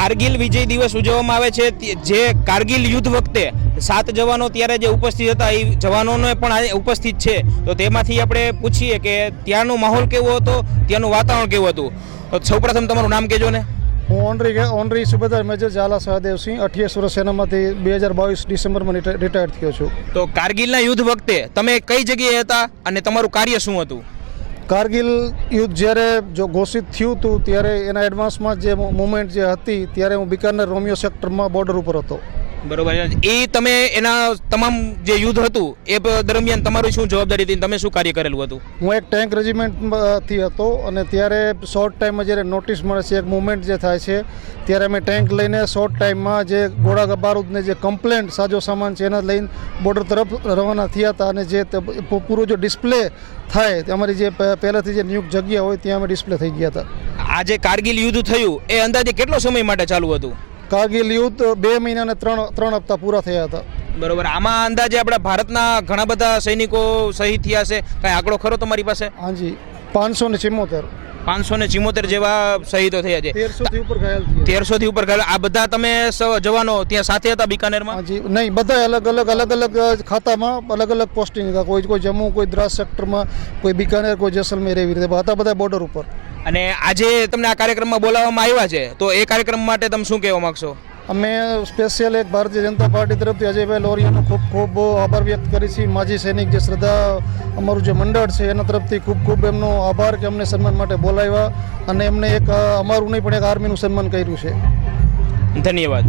કારગિલ વિજય દિવસ ઉજવવામાં આવે છે, જે કારગિલ યુદ્ધ વખતે 7 જવાનો ત્યારે જે ઉપસ્થિત હતા એ જવાનોને પણ આજે ઉપસ્થિત છે, તો તેમાંથી આપણે પૂછીએ કે ત્યાંનો માહોલ કેવો હતો, ત્યાંનું વાતાવરણ કેવું હતું. સૌપ્રથમ તમારું નામ કહેજો ને. હું ઓનરી સુબેદાર મેજર ઝાલા સહદેવસિંહ 28 વર્ષ સેનામાંથી 2022 ડિસેમ્બરમાં રિટાયર્ડ થયો છું. તો કારગિલના યુદ્ધ વખતે તમે કઈ જગ્યાએ હતા અને તમારું કાર્ય શું હતું? કારગિલ યુદ્ધ જ્યારે જો ઘોષિત થયું હતું ત્યારે એના એડવાન્સમાં જે મુવમેન્ટ જે હતી ત્યારે હું બિકાનેર રોમિયો સેક્ટરમાં બોર્ડર ઉપર હતો. બરોબર. એ તમે એના તમામ જે યુદ્ધ હતું એ દરમિયાન તમારી શું જવાબદારી હતી, તમે શું કાર્ય કરેલું હતું? હું એક ટેન્ક રેજિમેન્ટથી હતો અને ત્યારે શોર્ટ ટાઈમમાં જ્યારે નોટિસ મળે છે, એક મુવમેન્ટ જે થાય છે ત્યારે અમે ટેન્ક લઈને શોર્ટ ટાઈમમાં જે ગોળા બારૂદને જે કમ્પ્લેન્ટ સાજો સામાન છે એના લઈને બોર્ડર તરફ રવાના થયા હતા. અને જે પૂરું જો ડિસ્પ્લે થાય અમારી જે પહેલાંથી જે નિયુક્ત જગ્યા હોય ત્યાં અમે ડિસ્પ્લે થઈ ગયા હતા. આ જે કારગિલ યુદ્ધ થયું એ અંદાજે કેટલો સમય માટે ચાલુ હતું? કારગિલ યુદ્ધ 2 મહિના અને 3 હપ્તા પૂરા થયા હતા. બરોબર. આમાં અંદાજે આપણા ભારતના ઘણા બધા સૈનિકો શહીદ થયા છે, કાંઈ આંકડો ખરો તમારી પાસે? હાજી, 574 574 જેવા શહીદો થયા છે. 1300થી ઉપર ઘાયલ થયા. 1300 થી ઉપર ઘાયલ. આ બધા તમે જવાનો ત્યાં સાથે હતા બિકાનેરમાં? હાજી, નહીં, બધા અલગ અલગ ખાતામાં અલગ અલગ પોસ્ટિંગ હતા. કોઈ જમ્મુ, કોઈ દ્રાસ સેક્ટરમાં, કોઈ બિકાનેર, કોઈ જેસલમેર, એવી રીતે હતા બધા બોર્ડર ઉપર. અને આજે તમને આ કાર્યક્રમમાં બોલાવવામાં આવ્યા છે, તો એ કાર્યક્રમ માટે તમે શું કહેવા માંગશો? અમે સ્પેશિયલ એક ભારતીય જનતા પાર્ટી તરફથી અજયભાઈ લોરિયાનો ખૂબ આભાર વ્યક્ત કરી છે. માજી સૈનિક જે શ્રદ્ધા અમારું જે મંડળ છે એના તરફથી ખૂબ એમનો આભાર કે અમને સન્માન માટે બોલાવ્યા અને એમને એક અમારું નહીં પણ એક આર્મીનું સન્માન કર્યું છે. ધન્યવાદ.